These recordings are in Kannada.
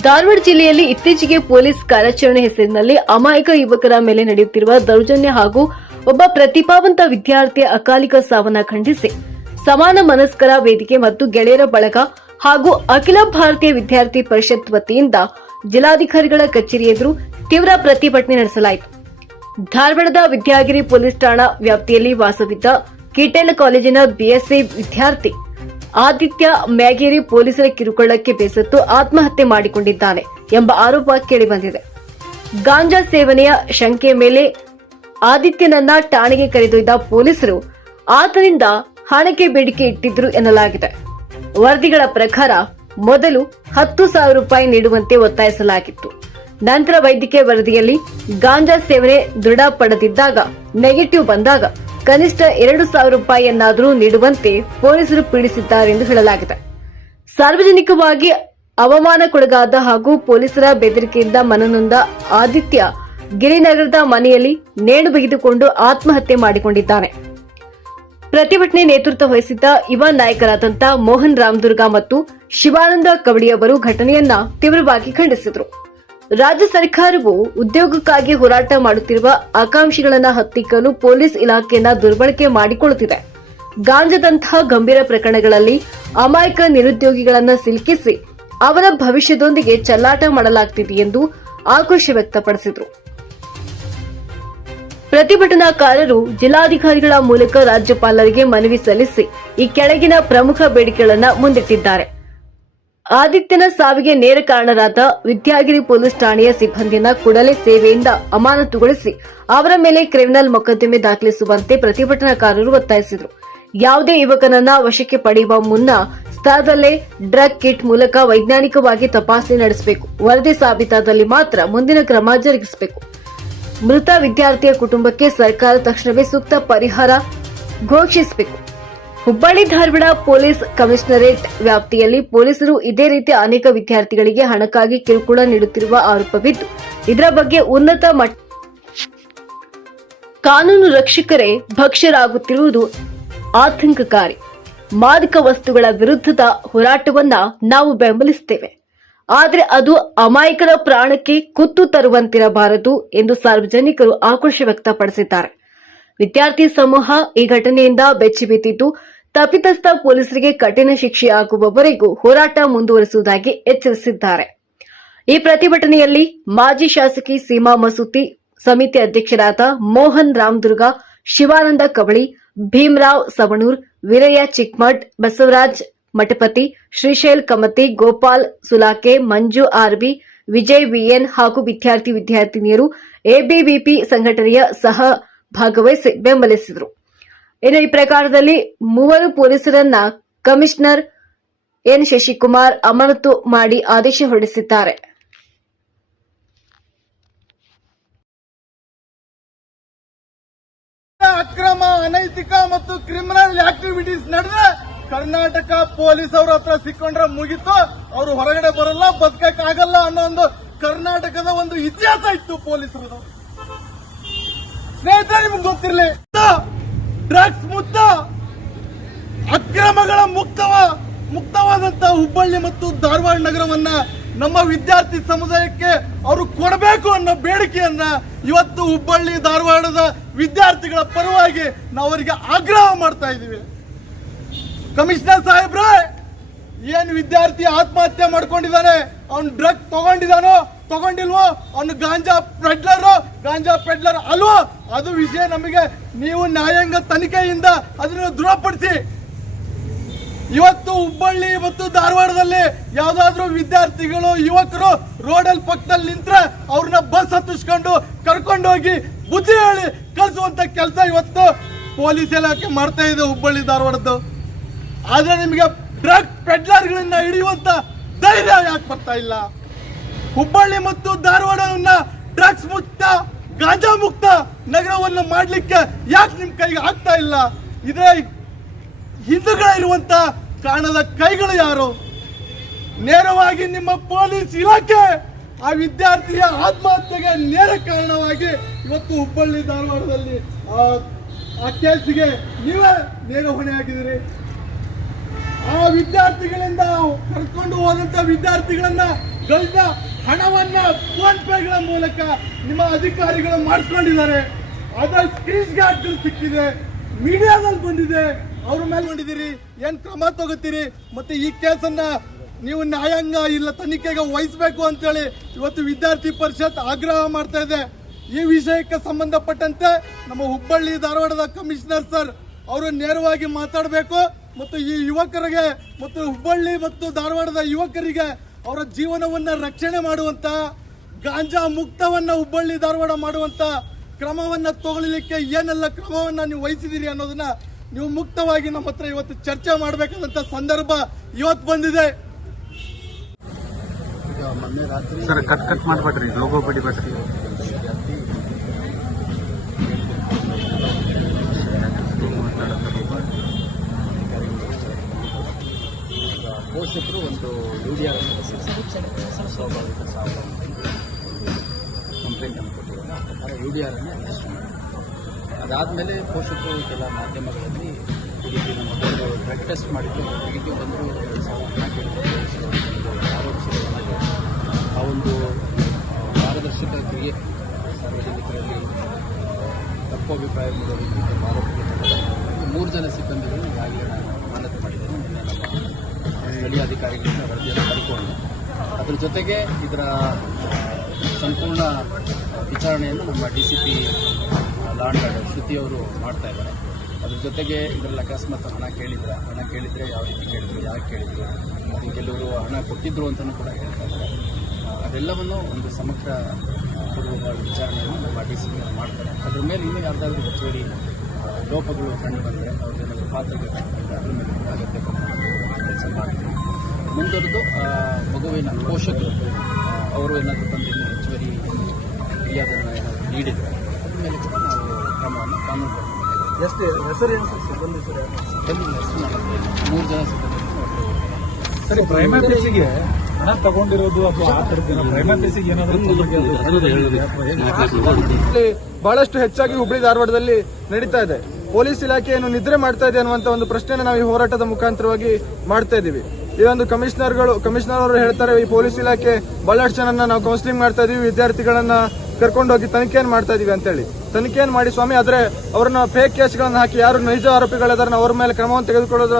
ಧಾರವಾಡ ಜಿಲ್ಲೆಯಲ್ಲಿ ಇತ್ತೀಚೆಗೆ ಪೊಲೀಸ್ ಕಾರ್ಯಾಚರಣೆ ಹೆಸರಿನಲ್ಲಿ ಅಮಾಯಕ ಯುವಕರ ಮೇಲೆ ನಡೆಯುತ್ತಿರುವ ದೌರ್ಜನ್ಯ ಹಾಗೂ ಒಬ್ಬ ಪ್ರತಿಭಾವಂತ ವಿದ್ಯಾರ್ಥಿಯ ಅಕಾಲಿಕ ಸಾವನ್ನ ಖಂಡಿಸಿ ಸಮಾನ ಮನಸ್ಕರ ವೇದಿಕೆ ಮತ್ತು ಗೆಳೆಯರ ಬಳಗ ಹಾಗೂ ಅಖಿಲ ಭಾರತೀಯ ವಿದ್ಯಾರ್ಥಿ ಪರಿಷತ್ ವತಿಯಿಂದ ಜಿಲ್ಲಾಧಿಕಾರಿಗಳ ಕಚೇರಿ ಎದುರು ತೀವ್ರ ಪ್ರತಿಭಟನೆ ನಡೆಸಲಾಯಿತು. ಧಾರವಾಡದ ವಿದ್ಯಾಗಿರಿ ಪೊಲೀಸ್ ಠಾಣಾ ವ್ಯಾಪ್ತಿಯಲ್ಲಿ ವಾಸವಿದ್ದ ಕಿಟೆಲ್ ಕಾಲೇಜಿನ ಬಿಎಸ್ಸಿ ವಿದ್ಯಾರ್ಥಿ ಆದಿತ್ಯ ಮ್ಯಾಗೇರಿ ಪೊಲೀಸರ ಕಿರುಕುಳಕ್ಕೆ ಬೇಸತ್ತು ಆತ್ಮಹತ್ಯೆ ಮಾಡಿಕೊಂಡಿದ್ದಾನೆ ಎಂಬ ಆರೋಪ ಕೇಳಿಬಂದಿದೆ. ಗಾಂಜಾ ಸೇವನೆಯ ಶಂಕೆ ಮೇಲೆ ಆದಿತ್ಯನನ್ನ ಠಾಣೆಗೆ ಕರೆದೊಯ್ದ ಪೊಲೀಸರು ಆತನಿಂದ ಹಣಕ್ಕೆ ಬೇಡಿಕೆ ಇಟ್ಟಿದ್ರು ಎನ್ನಲಾಗಿದೆ. ವರದಿಗಳ ಪ್ರಕಾರ ಮೊದಲು 10,000 ರೂಪಾಯಿ ನೀಡುವಂತೆ ಒತ್ತಾಯಿಸಲಾಗಿತ್ತು. ನಂತರ ವೈದ್ಯಕೀಯ ವರದಿಯಲ್ಲಿ ಗಾಂಜಾ ಸೇವನೆ ದೃಢಪಡದಿದ್ದಾಗ ನೆಗೆಟಿವ್ ಬಂದಾಗ ಕನಿಷ್ಠ 2,000 ರೂಪಾಯಿಯನ್ನಾದರೂ ನೀಡುವಂತೆ ಪೊಲೀಸರು ಪೀಡಿಸಿದ್ದಾರೆಂದು ಹೇಳಲಾಗಿದೆ. ಸಾರ್ವಜನಿಕವಾಗಿ ಅವಮಾನಕ್ಕೊಳಗಾದ ಹಾಗೂ ಪೊಲೀಸರ ಬೆದರಿಕೆಯಿಂದ ಮನನೊಂದ ಆದಿತ್ಯ ಗಿರಿನಗರದ ಮನೆಯಲ್ಲಿ ನೇಣು ಬಿಗಿದುಕೊಂಡು ಆತ್ಮಹತ್ಯೆ ಮಾಡಿಕೊಂಡಿದ್ದಾನೆ. ಪ್ರತಿಭಟನೆ ನೇತೃತ್ವ ವಹಿಸಿದ್ದ ಯುವ ನಾಯಕರಾದಂಥ ಮೋಹನ್ ರಾಮದುರ್ಗ ಮತ್ತು ಶಿವಾನಂದ ಕವಡಿ ಅವರು ಘಟನೆಯನ್ನ ತೀವ್ರವಾಗಿ ಖಂಡಿಸಿದರು. ರಾಜ್ಯ ಸರ್ಕಾರವು ಉದ್ಯೋಗಕ್ಕಾಗಿ ಹೋರಾಟ ಮಾಡುತ್ತಿರುವ ಆಕಾಂಕ್ಷಿಗಳನ್ನು ಹತ್ತಿಕ್ಕಲು ಪೊಲೀಸ್ ಇಲಾಖೆಯನ್ನ ದುರ್ಬಳಕೆ ಮಾಡಿಕೊಳ್ಳುತ್ತಿದೆ. ಗಾಂಜಾದಂತಹ ಗಂಭೀರ ಪ್ರಕರಣಗಳಲ್ಲಿ ಅಮಾಯಕ ನಿರುದ್ಯೋಗಿಗಳನ್ನು ಸಿಲುಕಿಸಿ ಅವರ ಭವಿಷ್ಯದೊಂದಿಗೆ ಚೆಲ್ಲಾಟ ಮಾಡಲಾಗುತ್ತಿದೆ ಎಂದು ಆಕ್ರೋಶ ವ್ಯಕ್ತಪಡಿಸಿದರು. ಪ್ರತಿಭಟನಾಕಾರರು ಜಿಲ್ಲಾಧಿಕಾರಿಗಳ ಮೂಲಕ ರಾಜ್ಯಪಾಲರಿಗೆ ಮನವಿ ಸಲ್ಲಿಸಿ ಈ ಕೆಳಗಿನ ಪ್ರಮುಖ ಬೇಡಿಕೆಗಳನ್ನು ಮುಂದಿಟ್ಟಿದ್ದಾರೆ. ಆದಿತ್ಯನ ಸಾವಿಗೆ ನೇರ ಕಾರಣರಾದ ವಿದ್ಯಾಗಿರಿ ಪೊಲೀಸ್ ಠಾಣೆಯ ಸಿಬ್ಬಂದಿಯನ್ನ ಕೂಡಲೇ ಸೇವೆಯಿಂದ ಅಮಾನತುಗೊಳಿಸಿ ಅವರ ಮೇಲೆ ಕ್ರಿಮಿನಲ್ ಮೊಕದ್ದಮೆ ದಾಖಲಿಸುವಂತೆ ಪ್ರತಿಭಟನಾಕಾರರು ಒತ್ತಾಯಿಸಿದರು. ಯಾವುದೇ ಯುವಕನನ್ನ ವಶಕ್ಕೆ ಪಡೆಯುವ ಮುನ್ನ ಸ್ಥಳದಲ್ಲೇ ಡ್ರಗ್ ಕಿಟ್ ಮೂಲಕ ವೈಜ್ಞಾನಿಕವಾಗಿ ತಪಾಸಣೆ ನಡೆಸಬೇಕು. ವರದಿ ಸಾಬೀತಾದಲ್ಲಿ ಮಾತ್ರ ಮುಂದಿನ ಕ್ರಮ ಜರುಗಿಸಬೇಕು. ಮೃತ ವಿದ್ಯಾರ್ಥಿಯ ಕುಟುಂಬಕ್ಕೆ ಸರ್ಕಾರ ತಕ್ಷಣವೇ ಸೂಕ್ತ ಪರಿಹಾರ ಘೋಷಿಸಬೇಕು. ಹುಬ್ಬಳ್ಳಿ ಧಾರವಾಡ ಪೊಲೀಸ್ ಕಮಿಷನರೇಟ್ ವ್ಯಾಪ್ತಿಯಲ್ಲಿ ಪೊಲೀಸರು ಇದೇ ರೀತಿ ಅನೇಕ ವಿದ್ಯಾರ್ಥಿಗಳಿಗೆ ಹಣಕ್ಕಾಗಿ ಕಿರುಕುಳ ನೀಡುತ್ತಿರುವ ಆರೋಪವಿದ್ದು, ಇದರ ಬಗ್ಗೆ ಉನ್ನತ ಕಾನೂನು ರಕ್ಷಕರೇ ಭಕ್ಷ್ಯರಾಗುತ್ತಿರುವುದು ಆತಂಕಕಾರಿ. ಮಾದಕ ವಸ್ತುಗಳ ವಿರುದ್ಧದ ಹೋರಾಟವನ್ನ ನಾವು ಬೆಂಬಲಿಸುತ್ತೇವೆ, ಆದರೆ ಅದು ಅಮಾಯಕರ ಪ್ರಾಣಕ್ಕೆ ಕುತ್ತು ತರುವಂತಿರಬಾರದು ಎಂದು ಸಾರ್ವಜನಿಕರು ಆಕ್ರೋಶ ವ್ಯಕ್ತಪಡಿಸಿದ್ದಾರೆ. ವಿದ್ಯಾರ್ಥಿ ಸಮೂಹ ಈ ಘಟನೆಯಿಂದ ಬೆಚ್ಚಿಬಿದ್ದಿದ್ದು, ತಪ್ಪಿತಸ್ಥ ಪೊಲೀಸರಿಗೆ ಕಠಿಣ ಶಿಕ್ಷೆಯಾಗುವವರೆಗೂ ಹೋರಾಟ ಮುಂದುವರಿಸುವುದಾಗಿ ಎಚ್ಚರಿಸಿದ್ದಾರೆ. ಈ ಪ್ರತಿಭಟನೆಯಲ್ಲಿ ಮಾಜಿ ಶಾಸಕಿ ಸೀಮಾ ಮಸೂತಿ, ಸಮಿತಿ ಅಧ್ಯಕ್ಷರಾದ ಮೋಹನ್ ರಾಮದುರ್ಗ, ಶಿವಾನಂದ ಕವಳಿ, ಭೀಮರಾವ್ ಸವಣೂರ್, ವೀರಯ್ಯ ಚಿಕ್ಮಠ್, ಬಸವರಾಜ್ ಮಠಪತಿ, ಶ್ರೀಶೈಲ್ ಕಮತಿ, ಗೋಪಾಲ್ ಸುಲಾಕೆ, ಮಂಜು ಆರ್ಬಿ, ವಿಜಯ್ ವಿಎನ್ ಹಾಗೂ ವಿದ್ಯಾರ್ಥಿನಿಯರು ಎಬಿವಿಪಿ ಸಂಘಟನೆಯ ಸಹ ಭಾಗವಹಿಸಿ ಬೆಂಬಲಿಸಿದರು. ಇನ್ನು ಈ ಪ್ರಕಾರದಲ್ಲಿ 3 ಪೊಲೀಸರನ್ನ ಕಮಿಷನರ್ ಎನ್ ಶಶಿಕುಮಾರ್ ಅಮಾನತು ಮಾಡಿ ಆದೇಶ ಹೊರಡಿಸಿದ್ದಾರೆ. ಅಕ್ರಮ, ಅನೈತಿಕ ಮತ್ತು ಕ್ರಿಮಿನಲ್ ಆಕ್ಟಿವಿಟೀಸ್ ನಡೆದ್ರೆ ಕರ್ನಾಟಕ ಪೊಲೀಸ್ ಅವ್ರ ಹತ್ರ ಸಿಕ್ಕೊಂಡ್ರೆ ಮುಗಿತು, ಅವರು ಹೊರಗಡೆ ಬರಲ್ಲ, ಬದುಕಕ್ಕಾಗಲ್ಲ ಅನ್ನೋ ಒಂದು ಕರ್ನಾಟಕದ ಒಂದು ಇತಿಹಾಸ ಇತ್ತು ಪೊಲೀಸರದು. ಸ್ನೇಹಿತರೆ, ನಿಮ್ಗೆ ಗೊತ್ತಿರಲಿ, ಡ್ರಗ್ಸ್ ಮುಕ್ತ, ಅಕ್ರಮಗಳ ಮುಕ್ತವಾದಂತಹ ಹುಬ್ಬಳ್ಳಿ ಮತ್ತು ಧಾರವಾಡ ನಗರವನ್ನ ನಮ್ಮ ವಿದ್ಯಾರ್ಥಿ ಸಮುದಾಯಕ್ಕೆ ಅವರು ಕೊಡಬೇಕು ಅನ್ನೋ ಬೇಡಿಕೆಯನ್ನ ಇವತ್ತು ಹುಬ್ಬಳ್ಳಿ ಧಾರವಾಡದ ವಿದ್ಯಾರ್ಥಿಗಳ ಪರವಾಗಿ ನಾವು ಅವರಿಗೆ ಆಗ್ರಹ ಮಾಡ್ತಾ ಇದ್ದೀವಿ. ಕಮಿಷನರ್ ಸಾಹೇಬ್ರೆ, ಏನ್ ವಿದ್ಯಾರ್ಥಿ ಆತ್ಮಹತ್ಯೆ ಮಾಡ್ಕೊಂಡಿದ್ದಾನೆ, ಅವ್ನು ಡ್ರಗ್ ತಗೊಂಡಿಲ್ವೋ, ಅವನು ಗಾಂಜಾ ಪೆಡ್ಲರ್ ಅಲ್ವೋ, ಅದು ವಿಷಯ ನಮಗೆ ನೀವು ನ್ಯಾಯಾಂಗ ತನಿಖೆಯಿಂದ ಅದನ್ನು ದೃಢಪಡಿಸಿ. ಇವತ್ತು ಹುಬ್ಬಳ್ಳಿ ಮತ್ತು ಧಾರವಾಡದಲ್ಲಿ ಯಾವ್ದಾದ್ರು ವಿದ್ಯಾರ್ಥಿಗಳು, ಯುವಕರು ರೋಡಲ್ಲಿ ಪಕ್ಕದಲ್ಲಿ ನಿಂತ್ರೆ ಅವ್ರನ್ನ ಬಸ್ ಹತ್ತಿಸ್ಕೊಂಡು ಕರ್ಕೊಂಡೋಗಿ ಬುದ್ಧಿ ಹೇಳಿ ಕಳಿಸುವಂತ ಕೆಲಸ ಇವತ್ತು ಪೊಲೀಸ್ ಇಲಾಖೆ ಮಾಡ್ತಾ ಇದೆ ಹುಬ್ಬಳ್ಳಿ ಧಾರವಾಡದ್ದು. ಆದ್ರೆ ನಿಮಗೆ ಡ್ರಗ್ ಪೆಡ್ಲರ್ಗಳನ್ನ ಹಿಡಿಯುವಂತ ಧೈರ್ಯ ಯಾಕೆ ಬರ್ತಾ ಇಲ್ಲ? ಹುಬ್ಬಳ್ಳಿ ಮತ್ತು ಧಾರವಾಡವನ್ನ ಡ್ರಗ್ಸ್ ಮುಕ್ತ, ಗಾಂಜಾ ಮುಕ್ತ ನಗರವನ್ನು ಮಾಡ್ಲಿಕ್ಕೆ ಯಾಕೆ ನಿಮ್ ಕೈಗೆ ಆಗ್ತಾ ಇಲ್ಲ? ಇದೇ ಹಿಂದುಗಳಿರುವಂತ ಕಾರಣದ ಕೈಗಳು ಯಾರು? ನೇರವಾಗಿ ನಿಮ್ಮ ಪೊಲೀಸ್ ಇಲಾಖೆ ಆ ವಿದ್ಯಾರ್ಥಿಯ ಆತ್ಮಹತ್ಯೆಗೆ ನೇರ ಕಾರಣವಾಗಿ ಇವತ್ತು ಹುಬ್ಬಳ್ಳಿ ಧಾರವಾಡದಲ್ಲಿ ಆ ಕೇಸಿಗೆ ನೀವೇ ನೇರ ಹೊಣೆಯಾಗಿದ್ದೀರಿ. ಆ ವಿದ್ಯಾರ್ಥಿಗಳಿಂದ ಕರ್ಕೊಂಡು ಹೋದಂತ ವಿದ್ಯಾರ್ಥಿಗಳನ್ನ ಗಳಿದ ಹಣವನ್ನ ಫೋನ್ ಪೇಗಳ ಮೂಲಕ ನಿಮ್ಮ ಅಧಿಕಾರಿಗಳು ಮಾಡಿಸ್ಕೊಂಡಿದ್ದಾರೆ. ಅದರ ಸ್ಕ್ರೀನ್ ಶಾಟ್ಗಳು ಸಿಕ್ಕಿದೆ, ಮೀಡಿಯಾದಲ್ಲಿ ಬಂದಿದೆ. ಅವ್ರ ಮೇಲೆ ಮಾಡಿದಿರಿ, ಏನ್ ಕ್ರಮ ತಗೋತೀರಿ? ಮತ್ತೆ ಈ ಕೇಸನ್ನ ನೀವು ನ್ಯಾಯಾಂಗ ಇಲ್ಲ ತನಿಖೆಗೆ ವಹಿಸಬೇಕು ಅಂತೇಳಿ ಇವತ್ತು ವಿದ್ಯಾರ್ಥಿ ಪರಿಷತ್ ಆಗ್ರಹ ಮಾಡ್ತಾ ಇದೆ. ಈ ವಿಷಯಕ್ಕೆ ಸಂಬಂಧಪಟ್ಟಂತೆ ನಮ್ಮ ಹುಬ್ಬಳ್ಳಿ ಧಾರವಾಡದ ಕಮಿಷನರ್ ಸರ್ ಅವರು ನೇರವಾಗಿ ಮಾತಾಡಬೇಕು ಮತ್ತು ಈ ಯುವಕರಿಗೆ ಮತ್ತು ಹುಬ್ಬಳ್ಳಿ ಮತ್ತು ಧಾರವಾಡದ ಯುವಕರಿಗೆ ಅವರ ಜೀವನವನ್ನ ರಕ್ಷಣೆ ಮಾಡುವಂತ, ಗಾಂಜಾ ಮುಕ್ತವನ್ನ ಹುಬ್ಬಳ್ಳಿ ಧಾರವಾಡ ಮಾಡುವಂತ ಕ್ರಮವನ್ನ ತಗೊಳ್ಳಿಕ್ಕೆ ಏನೆಲ್ಲ ಕ್ರಮವನ್ನ ನೀವು ವಹಿಸಿದಿರಿ ಅನ್ನೋದನ್ನ ನೀವು ಮುಕ್ತವಾಗಿ ನಮ್ಮ ಹತ್ರ ಇವತ್ತು ಚರ್ಚೆ ಮಾಡಬೇಕಾದಂತ ಸಂದರ್ಭ ಇವತ್ತು ಬಂದಿದೆ. ಮೊನ್ನೆ ರಾತ್ರಿ ಸರ್ ಕಟ್ ಮಾಡ್ಬೇಡ್ರಿ, ಲೋಗೋ ಬಡಿಬೇಡ್ರಿ. ಪೋಷಕರು ಒಂದು ಯುಡಿಆರ್ ಸ್ವಾಭಾವಿಕ ಸಾವು ಕಂಪ್ಲೇಂಟ್ ಅನ್ನು ಕೊಟ್ಟಿದ್ದಾರೆ. ಆ ಪ್ರಕಾರ ಯುಡಿಆರ್ ಅನ್ನು ಅರೆಸ್ಟ್ ಮಾಡಿದ್ದಾರೆ. ಅದಾದಮೇಲೆ ಪೋಷಕರು ಕೆಲ ಮಾಧ್ಯಮಗಳಲ್ಲಿ ಹುಡುಗಿನ ಮೊದಲು ಬ್ಲಡ್ ಟೆಸ್ಟ್ ಮಾಡಿದ್ದು ಹುಡುಗಿಗೆ ಬಂದರೂ 2,000 ಆರೋಪಿಸಿದ ಆ ಒಂದು ಪಾರದರ್ಶಕ ಕ್ರಿಯೆ ಸಾರ್ವಜನಿಕರಲ್ಲಿ ತಪ್ಪು ಅಭಿಪ್ರಾಯ ಮೂಡುವ ರೀತಿ ಆರೋಪಕ್ಕೆ 3 ಜನ ಸಿಬ್ಬಂದಿಗಳು ಈಗಾಗಲೇ ನಾನು ಮಾನ್ಯತೆ ಮಾಡಿದ್ದೇನೆ. ನಮ್ಮ ಸ್ಥಳೀಯ ಅಧಿಕಾರಿಗಳಿಂದ ವರದಿಯನ್ನು ಪಡ್ಕೊಂಡು ಅದರ ಜೊತೆಗೆ ಇದರ ಸಂಪೂರ್ಣ ವಿಚಾರಣೆಯನ್ನು ನಮ್ಮ DCP ಲಾ ಅಂಡ್ ಆರ್ಡರ್ ಶ್ರುತಿಯವರು ಮಾಡ್ತಾ ಇದ್ದಾರೆ. ಅದ್ರ ಜೊತೆಗೆ ಇದರಲ್ಲಿ ಅಕಸ್ಮಾತ್ ಹಣ ಕೇಳಿದರೆ ಯಾವ ರೀತಿ ಕೇಳಿದ್ರು, ಯಾಕೆ ಕೇಳಿದ್ರು, ಮತ್ತು ಕೆಲವರು ಹಣ ಕೊಟ್ಟಿದ್ರು ಅಂತಲೂ ಕೂಡ ಹೇಳ್ತಾ ಇದ್ದಾರೆ. ಅದೆಲ್ಲವನ್ನು ಒಂದು ಸಮಗ್ರ ಪೂರ್ವಕ ವಿಚಾರಣೆಯನ್ನು ನಮ್ಮ DCP ಮಾಡ್ತಾರೆ. ಅದ್ರ ಮೇಲೆ ಇನ್ನೂ ಯಾವುದಾದ್ರೂ ಹೆಚ್ಚುವರಿ ಲೋಪಗಳು ಕಂಡು ಬಂದರೆ ಅವ್ರದ್ದೇನಾದರೂ ಪಾತ್ರಗಳು ಅದ್ರ ಮೇಲೆ ಅಗತ್ಯ ಕೆಲಸ ಮಾಡ್ತೀವಿ. ಮುಂದುವರೆದು ಮಗುವಿನ ಪೋಷಕರು ಅವರು ಏನಾದರೂ ಬಂದು ಇನ್ನೂ ಹೆಚ್ಚುವರಿ ಫಿರ್ಯಾದನ್ನು ಏನಾದರೂ ನೀಡಿದರೆ ಅದ್ರ ಮೇಲೆ ಕೂಡ ನಾವು ಕ್ರಮವನ್ನು ಕಾನೂನು ಎಷ್ಟು ಹೆಸರೇನು ಸರ್ ಸಿಬ್ಬಂದಿ ಹೆಸರು ಮಾಡಿದ್ರೆ 3 ಜನ ಸಿಬ್ಬಂದಿ ಸರಿ, ಪ್ರೈಮರಿಸಿಗೆ ಹಣ ತಗೊಂಡಿರೋದು ಅಥವಾ ಆ ಥರದ್ದು ಪ್ರೈಮರಿಸಿಗೆ ಏನಾದರೂ ಬಹಳಷ್ಟು ಹೆಚ್ಚಾಗಿ ಹುಬ್ಬಳ್ಳಿ ಧಾರವಾಡದಲ್ಲಿ ನಡೀತಾ ಇದೆ. ಪೊಲೀಸ್ ಇಲಾಖೆ ಏನು ನಿದ್ರೆ ಮಾಡ್ತಾ ಇದೆ ಅನ್ನುವಂತ ಒಂದು ಪ್ರಶ್ನೆನ ನಾವು ಈ ಹೋರಾಟದ ಮುಖಾಂತರವಾಗಿ ಮಾಡ್ತಾ ಇದ್ದೀವಿ. ಈ ಒಂದು ಕಮಿಷನರ್ ಅವರು ಹೇಳ್ತಾರೆ, ಈ ಪೊಲೀಸ್ ಇಲಾಖೆ ಬಹಳಷ್ಟು ಜನನ್ನ ನಾವು ಕೌನ್ಸಿಲಿಂಗ್ ಮಾಡ್ತಾ ಇದೀವಿ, ವಿದ್ಯಾರ್ಥಿಗಳನ್ನ ಕರ್ಕೊಂಡೋಗಿ ತನಿಖೆಯನ್ನು ಮಾಡ್ತಾ ಇದೀವಿ ಅಂತೇಳಿ. ತನಿಖೆಯನ್ನು ಮಾಡಿ ಸ್ವಾಮಿ, ಆದ್ರೆ ಅವ್ರನ್ನ ಫೇಕ್ ಕೇಸ್ಗಳನ್ನ ಹಾಕಿ ಯಾರು ನೈಜ ಆರೋಪಿಗಳಿದಾರೆ ಅವ್ರ ಮೇಲೆ ಕ್ರಮವನ್ನು ತೆಗೆದುಕೊಳ್ಳೋದ್ರ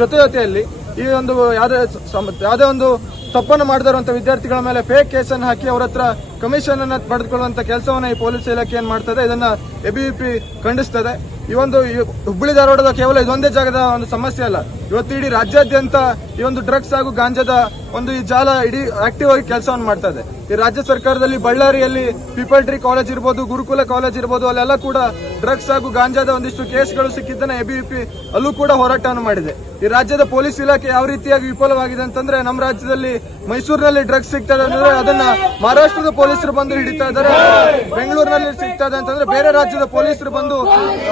ಜೊತೆಯಲ್ಲಿ ಈ ಒಂದು ಯಾವುದೇ ಒಂದು ತಪ್ಪನ್ನು ಮಾಡದಿರುವಂತ ವಿದ್ಯಾರ್ಥಿಗಳ ಮೇಲೆ ಫೇಕ್ ಕೇಸನ್ನು ಹಾಕಿ ಅವರ ಹತ್ರ ಕಮಿಷನ್ ಅನ್ನ ಪಡೆದುಕೊಳ್ಳುವಂತ ಕೆಲಸವನ್ನ ಈ ಪೊಲೀಸ್ ಇಲಾಖೆ ಏನ್ ಮಾಡ್ತದೆ, ಇದನ್ನ ABVP ಖಂಡಿಸ್ತದೆ. ಈ ಒಂದು ಹುಬ್ಬಳ್ಳಿ ಧಾರವಾಡದ ಕೇವಲ ಇದೊಂದೇ ಜಾಗದ ಒಂದು ಸಮಸ್ಯೆ ಅಲ್ಲ, ಇವತ್ತು ಇಡೀ ರಾಜ್ಯಾದ್ಯಂತ ಈ ಒಂದು ಡ್ರಗ್ಸ್ ಹಾಗೂ ಗಾಂಜಾದ ಒಂದು ಈ ಜಾಲ ಇಡೀ ಆಕ್ಟಿವ್ ಆಗಿ ಕೆಲಸವನ್ನು ಮಾಡ್ತಾ ಇದೆ. ಈ ರಾಜ್ಯ ಸರ್ಕಾರದಲ್ಲಿ ಬಳ್ಳಾರಿಯಲ್ಲಿ ಪೀಪಲ್ ಟ್ರೀ ಕಾಲೇಜ್ ಇರ್ಬೋದು, ಗುರುಕುಲ ಕಾಲೇಜ್ ಇರ್ಬೋದು, ಅಲ್ಲೆಲ್ಲ ಕೂಡ ಡ್ರಗ್ಸ್ ಹಾಗೂ ಗಾಂಜಾದ ಒಂದಿಷ್ಟು ಕೇಸ್ಗಳು ಸಿಕ್ಕಿದ್ದನ್ನ ABVP ಅಲ್ಲೂ ಕೂಡ ಹೋರಾಟವನ್ನು ಮಾಡಿದೆ. ಈ ರಾಜ್ಯದ ಪೊಲೀಸ್ ಇಲಾಖೆ ಯಾವ ರೀತಿಯಾಗಿ ವಿಫಲವಾಗಿದೆ ಅಂತಂದ್ರೆ, ನಮ್ಮ ರಾಜ್ಯದಲ್ಲಿ ಮೈಸೂರಿನಲ್ಲಿ ಡ್ರಗ್ಸ್ ಸಿಗ್ತದೆ ಅಂದ್ರೆ ಅದನ್ನ ಮಹಾರಾಷ್ಟ್ರದ ಪೊಲೀಸರು ಬಂದು ಹಿಡಿತಾ ಇದ್ದಾರೆ, ಬೆಂಗಳೂರಿನಲ್ಲಿ ಸಿಗ್ತಾ ಇದೆ ಅಂತಂದ್ರೆ ಬೇರೆ ರಾಜ್ಯದ ಪೊಲೀಸರು ಬಂದು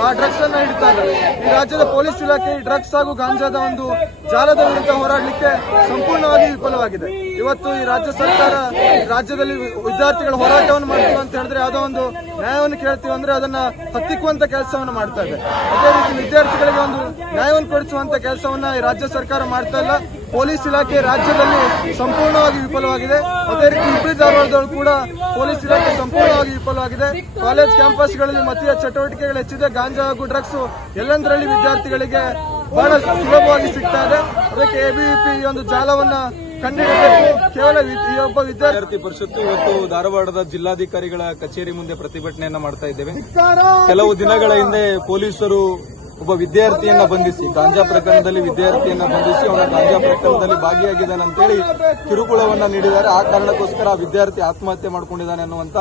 ಆ ಡ್ರಗ್ಸ್ ಅನ್ನ ಹಿಡಿತಾ ಇದ್ದಾರೆ. ಈ ರಾಜ್ಯದ ಪೊಲೀಸ್ ಇಲಾಖೆ ಈ ಡ್ರಗ್ಸ್ ಹಾಗೂ ಗಾಂಜಾದ ಒಂದು ಜಾಲದ ವಿರುದ್ಧ ಹೋರಾಡಲಿಕ್ಕೆ ಸಂಪೂರ್ಣವಾಗಿ ವಿಫಲವಾಗಿದೆ. ಇವತ್ತು ಈ ರಾಜ್ಯ ಸರ್ಕಾರ ರಾಜ್ಯದಲ್ಲಿ ವಿದ್ಯಾರ್ಥಿಗಳ ಹೋರಾಟವನ್ನು ಮಾಡ್ತೀವಿ ಅಂತ ಹೇಳಿದ್ರೆ, ಯಾವುದೋ ಒಂದು ನ್ಯಾಯವನ್ನು ಕೇಳ್ತೀವಿ ಅಂದ್ರೆ ಅದನ್ನ ಹತ್ತಿಕ್ಕುವಂತ ಕೆಲಸವನ್ನು ಮಾಡ್ತಾ ಇದೆ. ಅದೇ ರೀತಿ ವಿದ್ಯಾರ್ಥಿಗಳಿಗೆ ಒಂದು ನ್ಯಾಯವನ್ನು ಕೊಡಿಸುವಂತ ಕೆಲಸವನ್ನ ಈ ರಾಜ್ಯ ಸರ್ಕಾರ ಮಾಡ್ತಾ ಇಲ್ಲ. ಪೊಲೀಸ್ ಇಲಾಖೆ ರಾಜ್ಯದಲ್ಲಿ ಸಂಪೂರ್ಣವಾಗಿ ವಿಫಲವಾಗಿದೆ. ಅದೇ ರೀತಿ ಹುಬ್ಬಳ್ಳಿ ಧಾರವಾಡದಲ್ಲೂ ಕೂಡ ಪೊಲೀಸ್ ಇಲಾಖೆ ಸಂಪೂರ್ಣವಾಗಿ ವಿಫಲವಾಗಿದೆ. ಕಾಲೇಜ್ ಕ್ಯಾಂಪಸ್ಗಳಲ್ಲಿ ಮತೀಯ ಚಟುವಟಿಕೆಗಳು ಹೆಚ್ಚಿದೆ. ಗಾಂಜಾ ಹಾಗೂ ಡ್ರಗ್ಸ್ ಎಲ್ಲಂದರಲ್ಲಿ ವಿದ್ಯಾರ್ಥಿಗಳಿಗೆ ಬಹಳ ಸುಲಭವಾಗಿ ಸಿಗ್ತಾ ಇದೆ. ಅದಕ್ಕೆ ABVP ಈ ಒಂದು ಜಾಲವನ್ನ ಕಂಡುಹಿಡಿಯಬೇಕು. ಕೇವಲ ಈ ಒಬ್ಬ ವಿದ್ಯಾರ್ಥಿ ಪರಿಷತ್ತು ಇವತ್ತು ಧಾರವಾಡದ ಜಿಲ್ಲಾಧಿಕಾರಿಗಳ ಕಚೇರಿ ಮುಂದೆ ಪ್ರತಿಭಟನೆಯನ್ನ ಮಾಡ್ತಾ ಇದ್ದೇವೆ. ಕೆಲವು ದಿನಗಳ ಹಿಂದೆ ಪೊಲೀಸರು ಒಬ್ಬ ವಿದ್ಯಾರ್ಥಿಯನ್ನ ಬಂಧಿಸಿ, ಗಾಂಜಾ ಪ್ರಕರಣದಲ್ಲಿ ವಿದ್ಯಾರ್ಥಿಯನ್ನ ಬಂಧಿಸಿ ಅವನ ಗಾಂಜಾ ಪ್ರಕರಣದಲ್ಲಿ ಭಾಗಿಯಾಗಿದ್ದಾನೆ ಅಂತೇಳಿ ಕಿರುಕುಳವನ್ನ ನೀಡಿದ್ದಾರೆ. ಆ ಕಾರಣಕ್ಕೋಸ್ಕರ ಆ ವಿದ್ಯಾರ್ಥಿ ಆತ್ಮಹತ್ಯೆ ಮಾಡಿಕೊಂಡಿದ್ದಾನೆ ಅನ್ನುವಂತ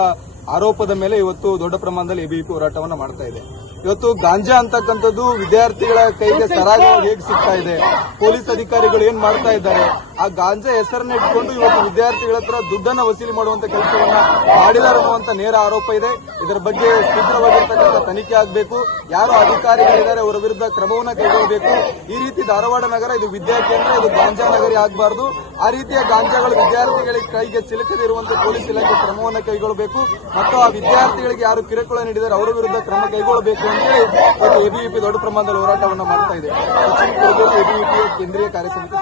ಆರೋಪದ ಮೇಲೆ ಇವತ್ತು ದೊಡ್ಡ ಪ್ರಮಾಣದಲ್ಲಿ ABVP ಹೋರಾಟವನ್ನ ಮಾಡ್ತಾ ಇದೆ. ಇವತ್ತು ಗಾಂಜಾ ಅಂತಕ್ಕಂಥದ್ದು ವಿದ್ಯಾರ್ಥಿಗಳ ಕೈಗೆ ಸರಾಗವಾಗಿ ಹೇಗೆ ಸಿಗ್ತಾ ಇದೆ, ಪೊಲೀಸ್ ಅಧಿಕಾರಿಗಳು ಏನ್ ಮಾಡ್ತಾ ಇದ್ದಾರೆ, ಆ ಗಾಂಜಾ ಹೆಸರನ್ನ ಇಟ್ಕೊಂಡು ಇವತ್ತು ವಿದ್ಯಾರ್ಥಿಗಳ ಹತ್ರ ದುಡ್ಡನ್ನ ವಸೂಲಿ ಮಾಡುವಂತ ಕೆಲಸವನ್ನ ಮಾಡಿದ್ದಾರೆ ಅನ್ನುವಂತ ನೇರ ಆರೋಪ ಇದೆ. ಇದರ ಬಗ್ಗೆ ಶೀಘ್ರವಾಗಿರ್ತಕ್ಕಂಥ ತನಿಖೆ ಆಗಬೇಕು. ಯಾರು ಅಧಿಕಾರಿಗಳಿದ್ದಾರೆ ಅವರ ವಿರುದ್ಧ ಕ್ರಮವನ್ನ ಕೈಗೊಳ್ಳಬೇಕು. ಈ ರೀತಿ ಧಾರವಾಡ ನಗರ ಇದು ವಿದ್ಯಾಕೇಂದ್ರ, ಇದು ಗಾಂಜಾ ನಗರಿ ಆಗಬಾರದು. ಆ ರೀತಿಯ ಗಾಂಜಾಗಳು ವಿದ್ಯಾರ್ಥಿಗಳಿಗೆ ಕೈಗೆ ಸಿಲುಕದಿರುವಂತೆ ಪೊಲೀಸ್ ಇಲಾಖೆ ಕ್ರಮವನ್ನ ಕೈಗೊಳ್ಳಬೇಕು ಮತ್ತು ಆ ವಿದ್ಯಾರ್ಥಿಗಳಿಗೆ ಯಾರು ಕಿರುಕುಳ ನೀಡಿದ್ದಾರೆ ಅವರ ವಿರುದ್ಧ ಕ್ರಮ ಕೈಗೊಳ್ಳಬೇಕು ಅಂತೇಳಿ ABVP ದೊಡ್ಡ ಪ್ರಮಾಣದಲ್ಲಿ ಹೋರಾಟವನ್ನ ಮಾಡ್ತಾ ಇದೆ. ABVP ಕೇಂದ್ರೀಯ ಕಾರ್ಯಸಮಿತಿ